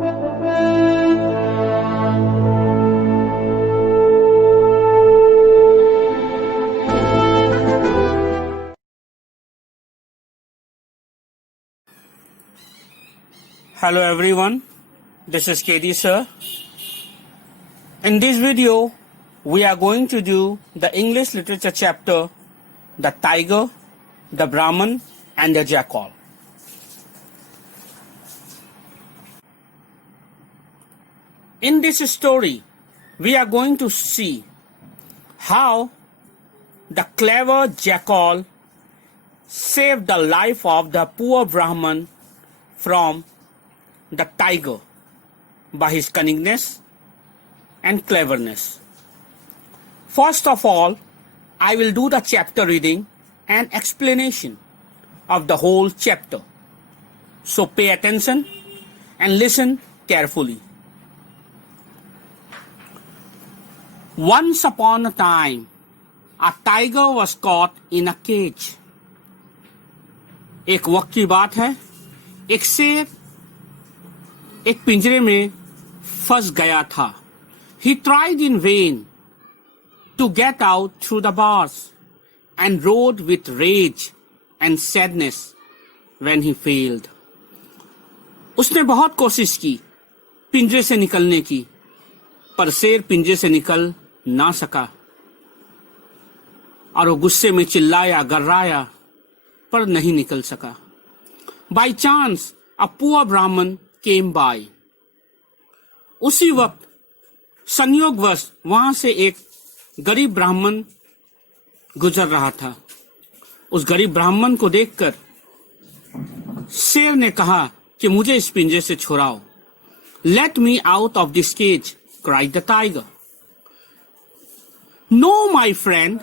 Hello everyone, this is KD sir. In this video, we are going to do the English literature chapter, The Tiger, the Brahman and the Jackal. In this story, we are going to see how the clever jackal saved the life of the poor Brahman from the tiger by his cunningness and cleverness. First of all, I will do the chapter reading and explanation of the whole chapter. So pay attention and listen carefully. Once upon a time, a tiger was caught in a cage. एक वक्त की बात है, एक शेर एक पिंजरे में फंस गया था. He tried in vain to get out through the bars and roared with rage and sadness when he failed. उसने बहुत कोशिश की पिंजरे से निकलने की, पर शेर पिंजरे से निकल ना सका और वो गुस्से में चिल्लाया गर्राया पर नहीं निकल सका. By chance, a poor Brahman came by. उसी वक्त संयोगवश वहां से एक गरीब ब्राह्मण गुजर रहा था. उस गरीब ब्राह्मण को देखकर शेर ने कहा कि मुझे इस पिंजरे से छुड़ाओ. Let me out of this cage, cried the tiger. No, my friend,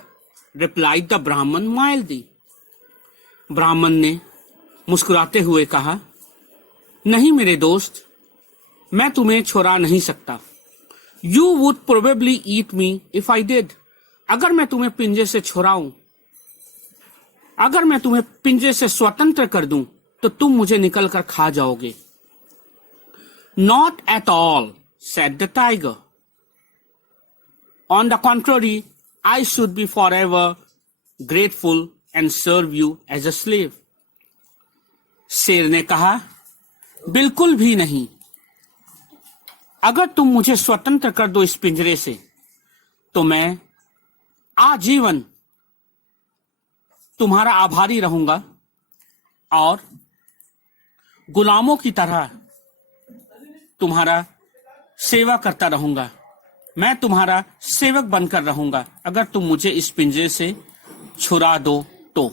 replied the Brahman mildly. ब्राह्मण ने मुस्कुराते हुए कहा, नहीं मेरे दोस्त, मैं तुम्हें छुड़ा नहीं सकता. You would probably eat me if I did. अगर मैं तुम्हें पिंजरे से छुड़ाऊं, अगर मैं तुम्हें पिंजरे से स्वतंत्र कर दूं, तो तुम मुझे निकल कर खा जाओगे. Not at all, said the tiger. On the contrary, I should be forever grateful and serve you as a slave. शेर ने कहा, बिल्कुल भी नहीं. अगर तुम मुझे स्वतंत्र कर दो इस पिंजरे से, तो मैं आजीवन तुम्हारा आभारी रहूंगा और गुलामों की तरह तुम्हारा सेवा करता रहूंगा. मैं तुम्हारा सेवक बनकर रहूंगा अगर तुम मुझे इस पिंजरे से छुड़ा दो तो.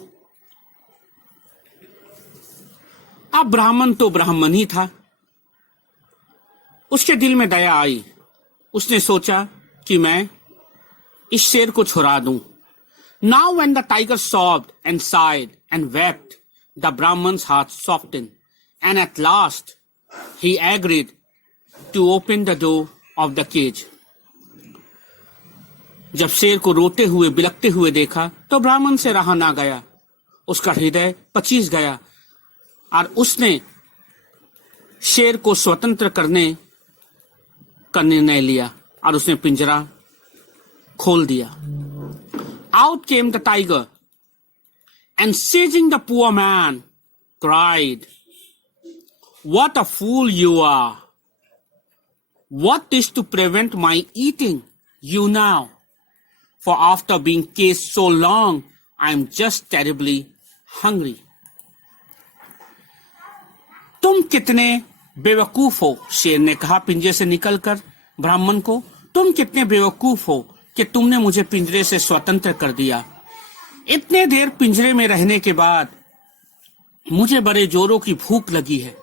अब ब्राह्मण तो ब्राह्मण ही था. उसके दिल में दया आई. उसने सोचा कि मैं इस शेर को छुड़ा दूं. Now when the tiger sobbed and sighed and wept, the Brahman's heart softened, and at last he agreed to open the door of the cage. जब शेर को रोते हुए बिलखते हुए देखा तो ब्राह्मण से रहा ना गया. उसका हृदय पचीस गया और उसने शेर को स्वतंत्र करने का निर्णय लिया और उसने पिंजरा खोल दिया. Out came the tiger and seizing the poor man cried, "What a fool you are! What is to prevent my eating you now? For after being caged so long, I am just terribly hungry." तुम कितने बेवकूफ हो, शेर ने कहा पिंजरे से निकलकर ब्राह्मण को. तुम कितने बेवकूफ हो कि तुमने मुझे पिंजरे से स्वतंत्र कर दिया. इतने देर पिंजरे में रहने के बाद मुझे बड़े जोरों की भूख लगी है.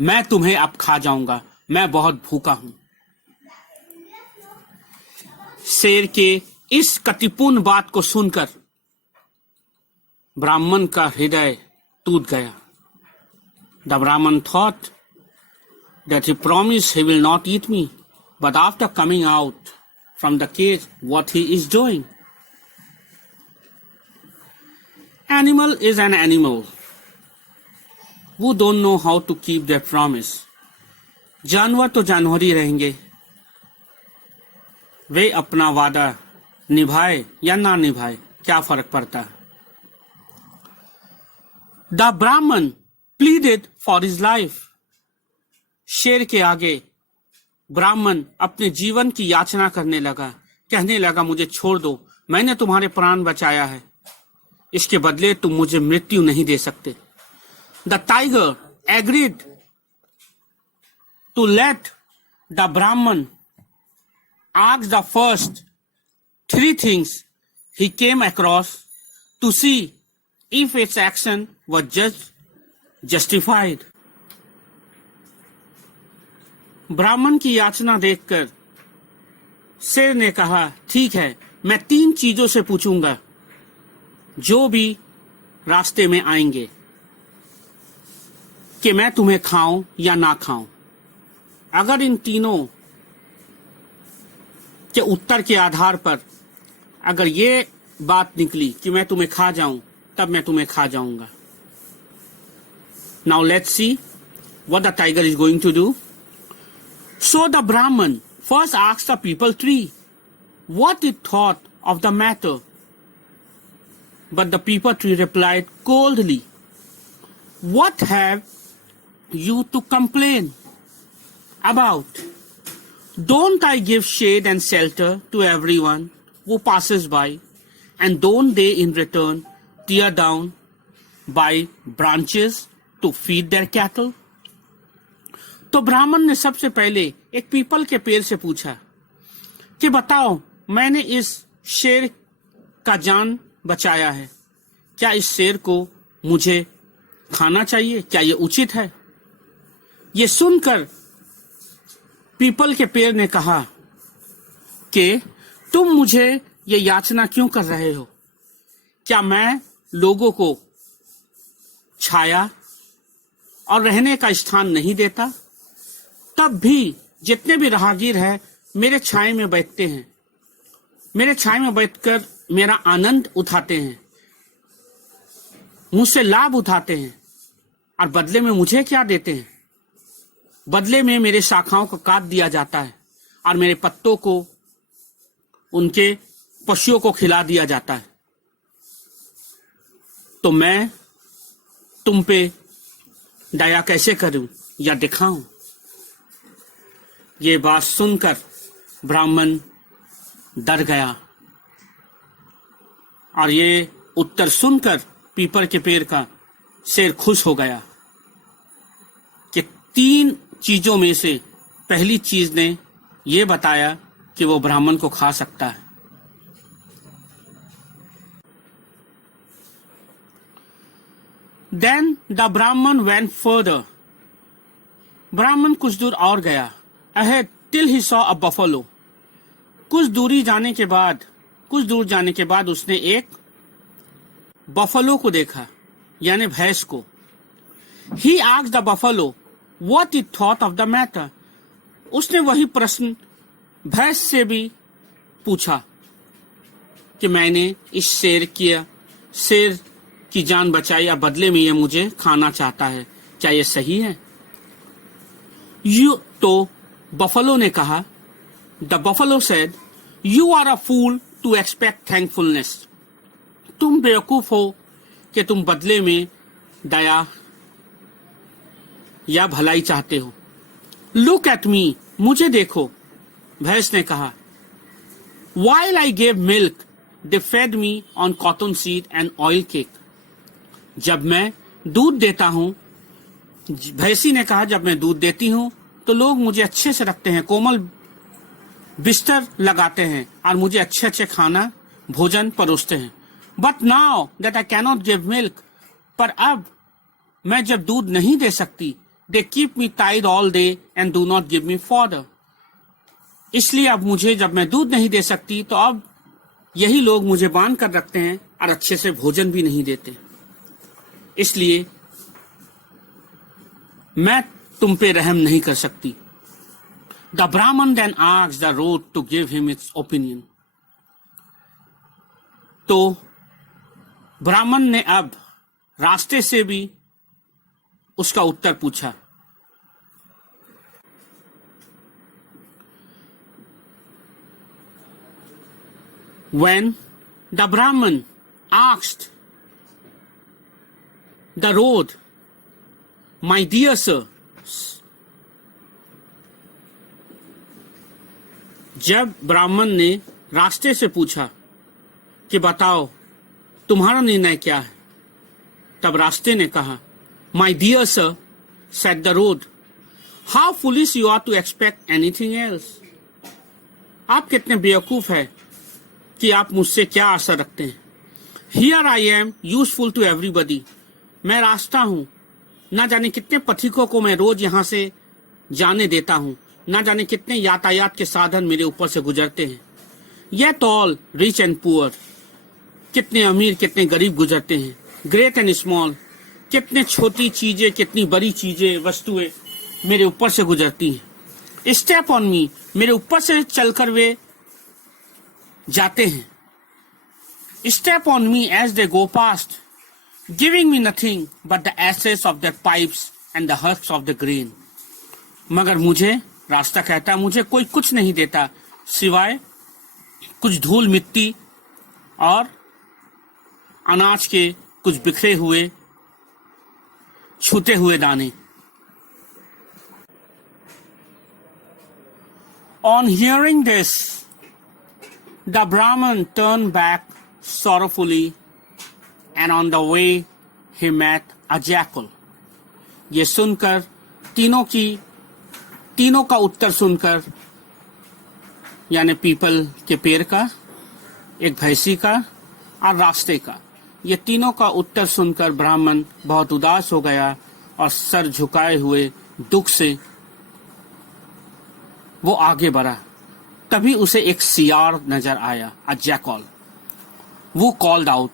मैं तुम्हें अब खा जाऊंगा. मैं बहुत भूखा हूं. शेर के इस कटिपूर्ण बात को सुनकर ब्राह्मण का हृदय टूट गया. The Brahman thought that he promised he will not eat me, but after coming out from the cage, what he is doing? Animal is an animal who don't know how to keep their promise. जानवर तो जानवर ही रहेंगे, वे अपना वादा निभाए या ना निभाए, क्या फर्क पड़ता है। द ब्राह्मण प्लीडेड फॉर हिज लाइफ। शेर के आगे ब्राह्मण अपने जीवन की याचना करने लगा, कहने लगा मुझे छोड़ दो, मैंने तुम्हारे प्राण बचाया है, इसके बदले तुम मुझे मृत्यु नहीं दे सकते। The tiger agreed to let the Brahmin ask the first three things he came across to see if its action was justified. ब्राह्मण की याचना देखकर शेर ने कहा, ठीक है, मैं 3 चीजों से पूछूंगा जो भी रास्ते में आएंगे कि मैं तुम्हें खाऊं या ना खाऊं। अगर इन तीनों के उत्तर के आधार पर अगर ये बात निकली कि मैं तुम्हें खा जाऊं, तब मैं तुम्हें खा जाऊंगा। Now let's see what the tiger is going to do. So the Brahmin first asked the peepal tree what it thought of the matter, but the peepal tree replied coldly, what have you to complain about? Don't I give shade and shelter to everyone who passes by, and don't they in return tear down by branches to feed their cattle? तो ब्राह्मण ने सबसे पहले एक people के पेड़ से पूछा कि बताओ, मैंने इस शेर का जान बचाया है, क्या इस शेर को मुझे खाना चाहिए? क्या ये उचित है? ये सुनकर पीपल के पेड़ ने कहा कि तुम मुझे ये याचना क्यों कर रहे हो? क्या मैं लोगों को छाया और रहने का स्थान नहीं देता? तब भी जितने भी राहगीर हैं मेरे छाए में बैठते हैं, मेरे छाए में बैठकर मेरा आनंद उठाते हैं, मुझसे लाभ उठाते हैं, और बदले में मुझे क्या देते हैं? बदले में मेरे शाखाओं को काट दिया जाता है और मेरे पत्तों को उनके पशुओं को खिला दिया जाता है। तो मैं तुम पे दया कैसे करूं या दिखाऊं? ये बात सुनकर ब्राह्मण डर गया, और ये उत्तर सुनकर पीपल के पेड़ का शेर खुश हो गया कि 3 चीजों में से पहली चीज ने यह बताया कि वो ब्राह्मण को खा सकता है। Then the Brahman went further. ब्राह्मण कुछ दूर और गया, ahead till he saw a buffalo. कुछ दूर जाने के बाद उसने एक बफलो को देखा, यानी भैंस को। He asked the buffalo what it thought of the matter. उसने वही प्रश्न भैंस से भी पूछा कि मैंने इस शेर की जान बचाई, या बदले में ये मुझे खाना चाहता है, क्या ये सही है? तो बफलो ने कहा, the buffalo said, you are a fool to expect thankfulness. तुम बेवकूफ हो कि तुम बदले में दया या भलाई चाहते हो. लुक एट मी, मुझे देखो, भैंस ने कहा. While I gave milk, they fed me on cotton seed and oil cake. जब मैं दूध देता हूँ, भैंसी ने कहा, जब मैं दूध देती हूँ तो लोग मुझे अच्छे से रखते हैं, कोमल बिस्तर लगाते हैं और मुझे अच्छे अच्छे खाना भोजन परोसते हैं. But now that I cannot give milk, पर अब मैं जब दूध नहीं दे सकती, they keep me tied all day and do not give me fodder. इसलिए अब मुझे, जब मैं दूध नहीं दे सकती, तो अब यही लोग मुझे बांध कर रखते हैं और अच्छे से भोजन भी नहीं देते. इसलिए मैं तुम पे रहम नहीं कर सकती. The Brahmin then asked the road to give him its opinion. तो ब्राह्मण ने अब रास्ते से भी उसका उत्तर पूछा. When the Brahman asked the road, "My dear sir," जब ब्राह्मण ने रास्ते से पूछा कि बताओ तुम्हारा निर्णय क्या है, तब रास्ते ने कहा, "My dear sir," said the road, "how foolish you are to expect anything else." आप कितने बेवकूफ है कि आप मुझसे क्या आशा रखते हैं। Here I am, useful to everybody. मैं रास्ता हूं, ना जाने कितने पथिकों को मैं रोज यहां से जाने देता हूं, ना जाने कितने यातायात के साधन मेरे ऊपर से गुजरते हैं। Yet all, rich and poor, कितने अमीर कितने गरीब गुजरते हैं। ग्रेट एंड स्मॉल, कितने छोटी चीजें कितनी बड़ी चीजें वस्तुएं मेरे ऊपर से गुजरती हैं। स्टेप ऑन मी, मेरे ऊपर से चलकर वे जाते हैं। Step on me as they go past, giving me nothing but the ashes of the pipes and the husks of the grain. मगर मुझे, रास्ता कहता है, मुझे कोई कुछ नहीं देता सिवाय कुछ धूल मिट्टी और अनाज के कुछ बिखरे हुए छूटे हुए दाने। On hearing this, the Brahman turned back sorrowfully, and on the way he met a jackal. ये सुनकर तीनों का उत्तर सुनकर, यानी पीपल के पेड़ का, एक भैंसी का और रास्ते का, ये तीनों का उत्तर सुनकर ब्राह्मण बहुत उदास हो गया और सर झुकाए हुए दुख से वो आगे बढ़ा। तभी उसे एक सियार नजर आया, अ जैकल। वो called out,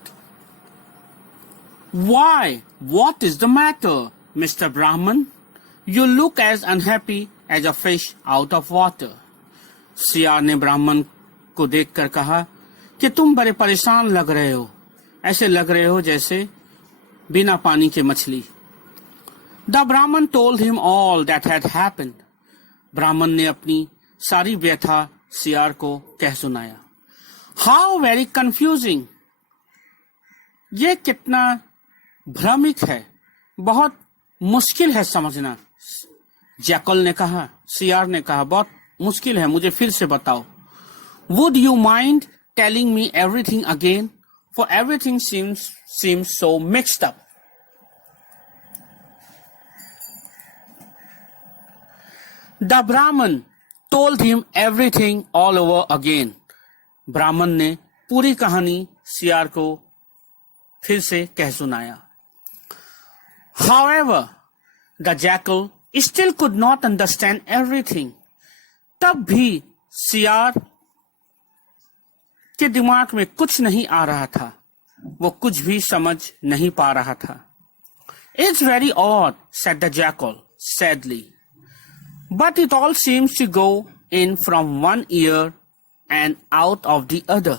"Why? What is the matter, Mr. Brahman? You look as unhappy as a fish out of water." सियार ने ब्राह्मण को देखकर कहा कि तुम बड़े परेशान लग रहे हो, ऐसे लग रहे हो जैसे बिना पानी के मछली। The Brahman told him all that had happened. ब्राह्मण ने अपनी सारी व्यथा सियार को कह सुनाया। How very confusing! ये कितना भ्रमिक है, बहुत मुश्किल है समझना। जैकल ने कहा, सियार ने कहा, बहुत मुश्किल है, मुझे फिर से बताओ। Would you mind telling me everything again? For everything seems so mixed up. The Brahman told him everything all over again. ब्राह्मण ने पूरी कहानी सियार को फिर से कह सुनाया। However, the jackal still could not understand everything. तब भी सियार के दिमाग में कुछ नहीं आ रहा था, वो कुछ भी समझ नहीं पा रहा था। It's very odd, said the jackal sadly, but it all seems to go in from one ear and out of the other.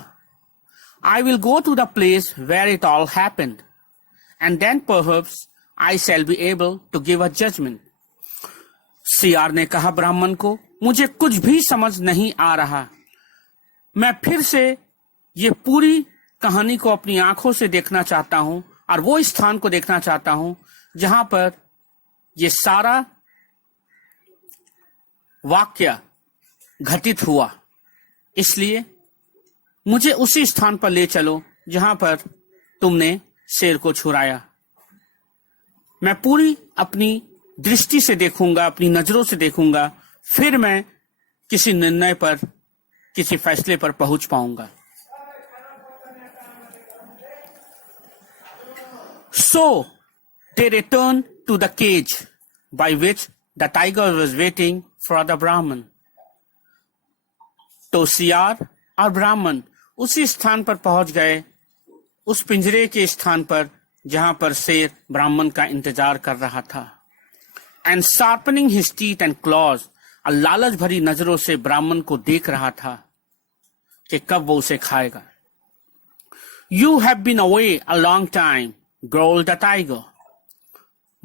I will go to the place where it all happened, and then perhaps I shall be able to give a judgment. सियार ने कहा ब्राह्मण को, मुझे कुछ भी समझ नहीं आ रहा, मैं फिर से ये पूरी कहानी को अपनी आंखों से देखना चाहता हूं और वो स्थान को देखना चाहता हूं जहां पर ये सारा वाक्य घटित हुआ। इसलिए मुझे उसी स्थान पर ले चलो जहां पर तुमने शेर को छुड़ाया। मैं पूरी अपनी दृष्टि से देखूंगा, अपनी नजरों से देखूंगा, फिर मैं किसी निर्णय पर, किसी फैसले पर पहुंच पाऊंगा। So they returned to the cage by which the tiger was waiting for the Brahman. तो सियार और ब्राह्मण उसी स्थान पर पहुंच गए, उस पिंजरे के स्थान पर जहां पर शेर ब्राह्मण का इंतजार कर रहा था। And sharpening his teeth and claws, और लालच भरी नजरों से ब्राह्मण को देख रहा था कि कब वो उसे खाएगा। You have been away a long time, growled the tiger,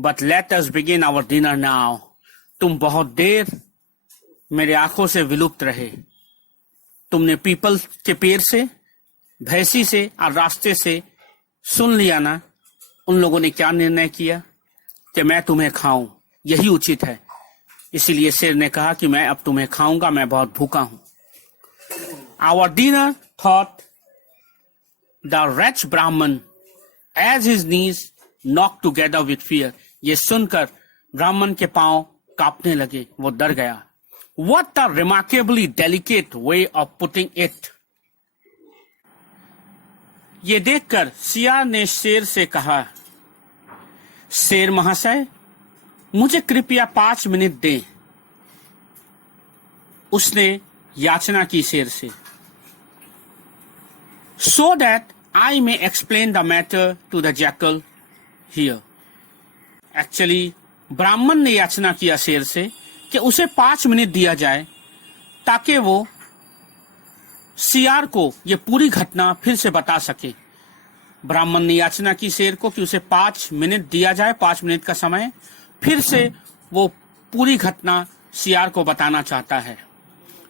but let us begin our dinner now. तुम बहुत देर मेरे आंखों से विलुप्त रहे। तुमने पीपल के पेड़ से भैंसी से और रास्ते से सुन लिया ना, उन लोगों ने क्या निर्णय किया कि मैं तुम्हें खाऊं, यही उचित है। इसीलिए शेर ने कहा कि मैं अब तुम्हें खाऊंगा, मैं बहुत भूखा हूं। Our dinner thought the wretched Brahman as his knees knocked together with fear. ये सुनकर ब्राह्मण के पांव कांपने लगे, वो डर गया। What a remarkably delicate way of putting it. ये देखकर सियार ने शेर से कहा, शेर महाशय, मुझे कृपया 5 मिनट दें। उसने याचना की शेर से, so that I may explain the matter to the jackal here. Actually, ब्राह्मण ने याचना किया शेर से कि उसे 5 मिनट दिया जाए ताकि वो सियार को ये पूरी घटना फिर से बता सके। ब्राह्मण ने याचना की शेर को कि उसे 5 मिनट दिया जाए, 5 मिनट का समय, फिर से वो पूरी घटना सियार को बताना चाहता है।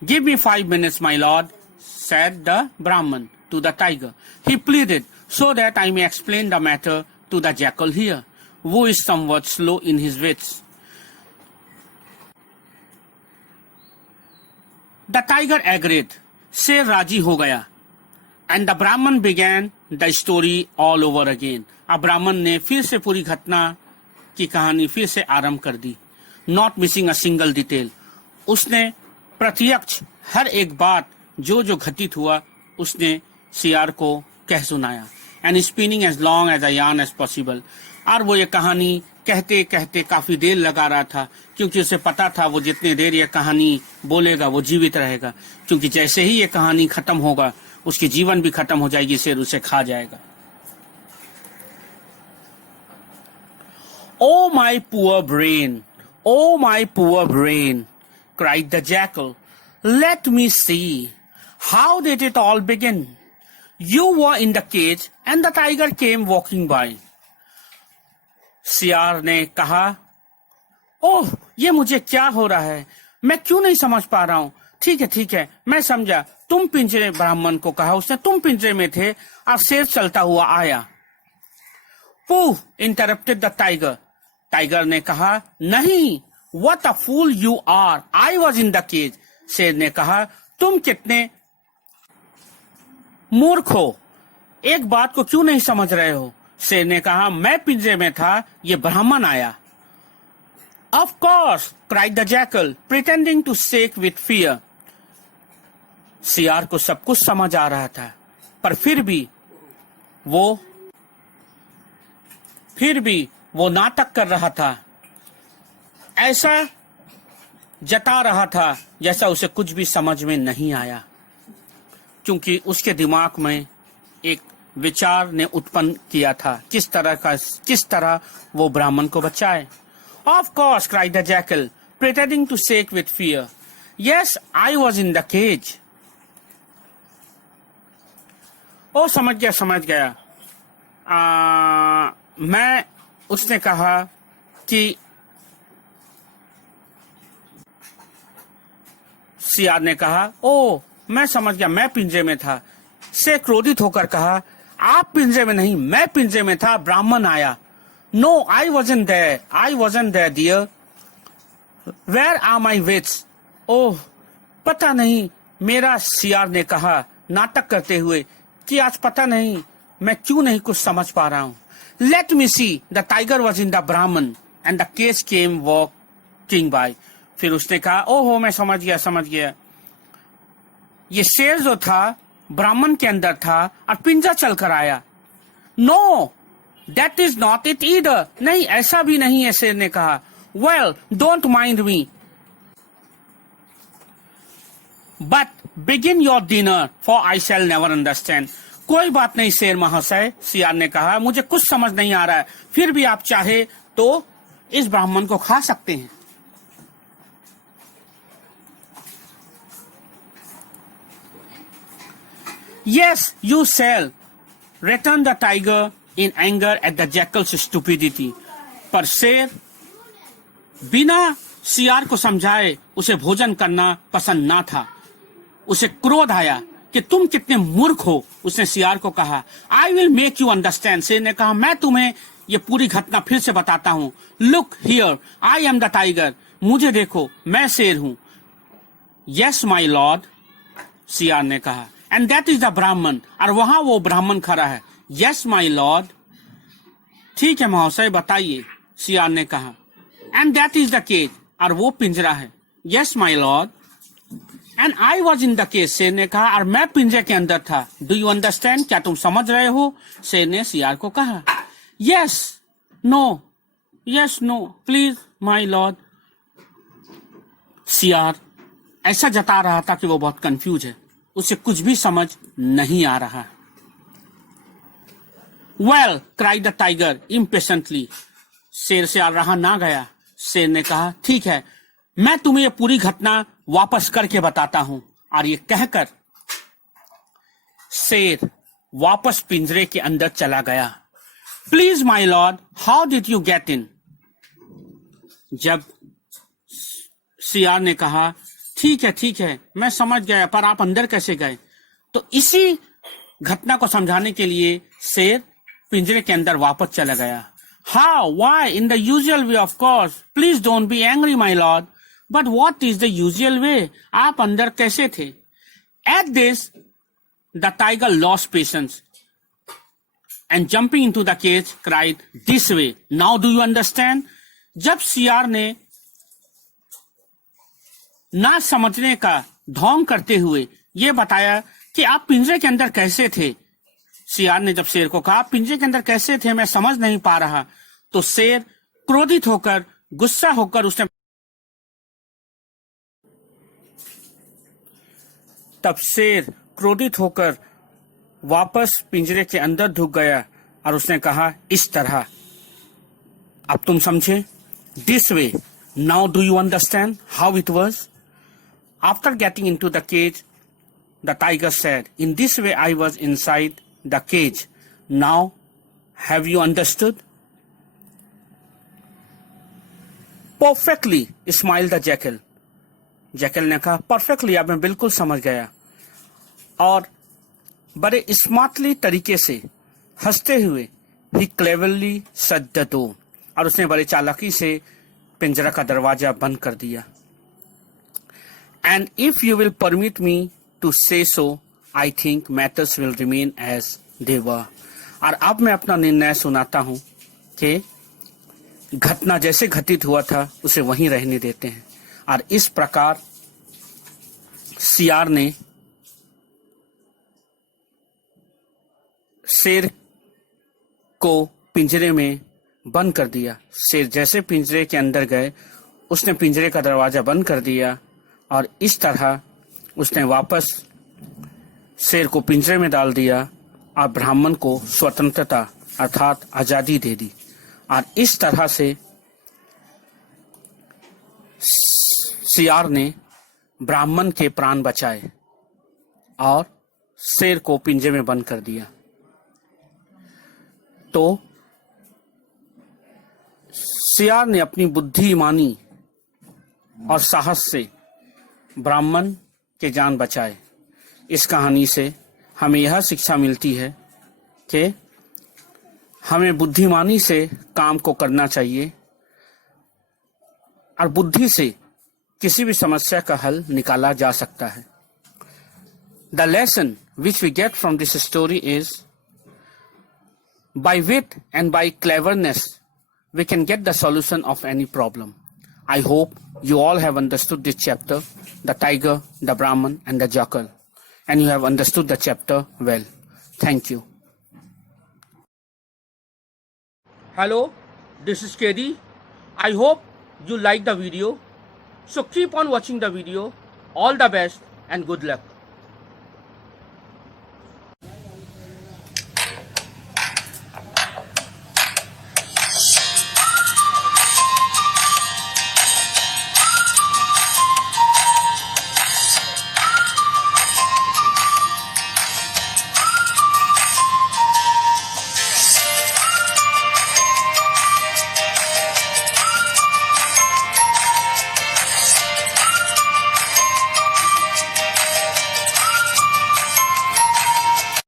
Give me 5 minutes, my lord, said the Brahman to the tiger. He pleaded so that I may explain the matter to the jackal here, who is somewhat slow in his wits. The tiger agreed. शेर राजी हो गया। And the Brahman began the story all over again. अब ब्राह्मण ने फिर से पूरी घटना की कहानी फिर से आरंभ कर दी। Not missing a single detail. उसने प्रत्यक्ष हर एक बात जो जो घटित हुआ उसने सियार को कह सुनाया। And spinning as long as a yarn as possible. और वो ये कहानी कहते कहते काफी देर लगा रहा था, क्योंकि उसे पता था वो जितने देर ये कहानी बोलेगा वो जीवित रहेगा, क्योंकि जैसे ही ये कहानी खत्म होगा उसकी जीवन भी खत्म हो जाएगी, शेर उसे खा जाएगा। Oh my poor brain, oh my poor brain, cried the jackal. Let me see. How did it all begin? You were in the cage and the tiger came walking by. सियार ने कहा, ओह ये मुझे क्या हो रहा है, मैं क्यों नहीं समझ पा रहा हूँ। ठीक है, मैं समझा, तुम पिंजरे, ब्राह्मण को कहा उसने, तुम पिंजरे में थे और शेर चलता हुआ आया। Pooh, interrupted the tiger. Tiger ने कहा, नहीं, what a fool you are, I was in the cage. शेर ने कहा, तुम कितने मूर्ख हो, एक बात को क्यों नहीं समझ रहे हो। शेर ने कहा, मैं पिंजरे में था, ये ब्राह्मण आया। Of course, cried the jackal, pretending to shake with fear. सियार को सब कुछ समझ आ रहा था, पर फिर भी वो नाटक कर रहा था, ऐसा जता रहा था जैसा उसे कुछ भी समझ में नहीं आया, क्योंकि उसके दिमाग में एक विचार ने उत्पन्न किया था किस तरह वो ब्राह्मण को बचाए। Of course, cried the jackal, pretending to shake with fear. Yes, I was in the cage. ओ समझ गया। मैं, उसने कहा कि, सियार ने कहा, ओ मैं समझ गया, मैं पिंजरे में था। से क्रोधित होकर कहा, आप पिंजरे में नहीं, मैं पिंजरे में था, ब्राह्मण आया। No, I wasn't there, dear. Where are my wits? ओह पता नहीं मेरा, सियार ने कहा नाटक करते हुए कि आज पता नहीं मैं क्यों नहीं कुछ समझ पा रहा हूँ। Let me see. The tiger was in the Brahman and the cage came walking by. फिर उसने कहा, ओहो मैं समझ गया, ये शेर जो था ब्राह्मण के अंदर था और पिंजरा चल कर आया। No, that is not it either. नहीं, ऐसा भी नहीं है, शेर ने कहा। Well, don't mind me, but begin your dinner, for I shall never understand. कोई बात नहीं शेर महाशय, सियार ने कहा, मुझे कुछ समझ नहीं आ रहा है, फिर भी आप चाहे तो इस ब्राह्मण को खा सकते हैं। Yes, you shall, returned the tiger in anger at the jackal's stupidity. पर शेर बिना सियार को समझाए उसे भोजन करना पसंद ना था। उसे क्रोध आया कि तुम कितने मूर्ख हो। उसने सियार को कहा, I will make you understand. शेर ने कहा, मैं तुम्हें ये पूरी घटना फिर से बताता हूँ। Look here, I am the tiger. मुझे देखो, मैं शेर हूं। यस माई लॉर्ड, सियार ने कहा। एंड दैट इज द ब्राह्मण, और वहां वो ब्राह्मण खड़ा है। यस माई लॉर्ड, ठीक है महोदय, बताइए, सियार ने कहा। And that is the cage, और वो पिंजरा है। Yes my lord, and I was in the cage, शेर ने कहा, और मैं पिंजरे के अंदर था। डू यू अंडरस्टैंड, क्या तुम समझ रहे हो? शेर ने सियार को कहा। Yes no, yes no, please my lord. सियार ऐसा जता रहा था कि वो बहुत कंफ्यूज है, उसे कुछ भी समझ नहीं आ रहा। Well, cried the tiger impatiently, शेर से रहा ना गया। शेर ने कहा, ठीक है, मैं तुम्हें ये पूरी घटना वापस करके बताता हूं। और ये कहकर शेर वापस पिंजरे के अंदर चला गया। Please my Lord, how did you get in? जब सियार ने कहा, ठीक है, मैं समझ गया, पर आप अंदर कैसे गए? तो इसी घटना को समझाने के लिए शेर पिंजरे के अंदर वापस चला गया। How, why, in the usual way of course, please don't be angry my lord, but what is the usual way? आप अंदर कैसे थे? At this the tiger lost patience and jumping into the cage cried, this way, now do you understand? जब सियार ने ना समझने का ढोंग करते हुए ये बताया कि आप पिंजरे के अंदर कैसे थे, सियार ने जब शेर को कहा, पिंजरे के अंदर कैसे थे, मैं समझ नहीं पा रहा, तो शेर क्रोधित होकर, गुस्सा होकर उसने तब शेर क्रोधित होकर वापस पिंजरे के अंदर ढुक गया और उसने कहा, इस तरह, अब तुम समझे? This way, now do you understand how it was? After getting into the cage, the tiger said, in this way I was inside the cage. Now, have you understood? Perfectly, smiled the jackal. Jackal ने कहा, perfectly, अब मैं बिल्कुल समझ गया। और बड़े smartly तरीके से हंसते हुए he cleverly shut the door, और उसने बड़े चालाकी से पिंजरा का दरवाजा बंद कर दिया। And if you will permit me to say so, I think matters will remain as they were. और अब मैं अपना निर्णय सुनाता हूं कि घटना जैसे घटित हुआ था उसे वहीं रहने देते हैं। और इस प्रकार सियार ने शेर को पिंजरे में बंद कर दिया। शेर जैसे पिंजरे के अंदर गए, उसने पिंजरे का दरवाजा बंद कर दिया और इस तरह उसने वापस शेर को पिंजरे में डाल दिया और ब्राह्मण को स्वतंत्रता अर्थात आजादी दे दी। और इस तरह से सियार ने ब्राह्मण के प्राण बचाए और शेर को पिंजरे में बंद कर दिया। तो सियार ने अपनी बुद्धिमानी और साहस से ब्राह्मण के जान बचाए। इस कहानी से हमें यह शिक्षा मिलती है कि हमें बुद्धिमानी से काम को करना चाहिए और बुद्धि से किसी भी समस्या का हल निकाला जा सकता है। The lesson which we get from this story is by wit and by cleverness we can get the solution of any problem. I hope you all have understood this chapter, the tiger, the Brahman and the jackal, and you have understood the chapter well. Thank you. Hello, this is KD. I hope you like the video. So keep on watching the video. All the best and good luck.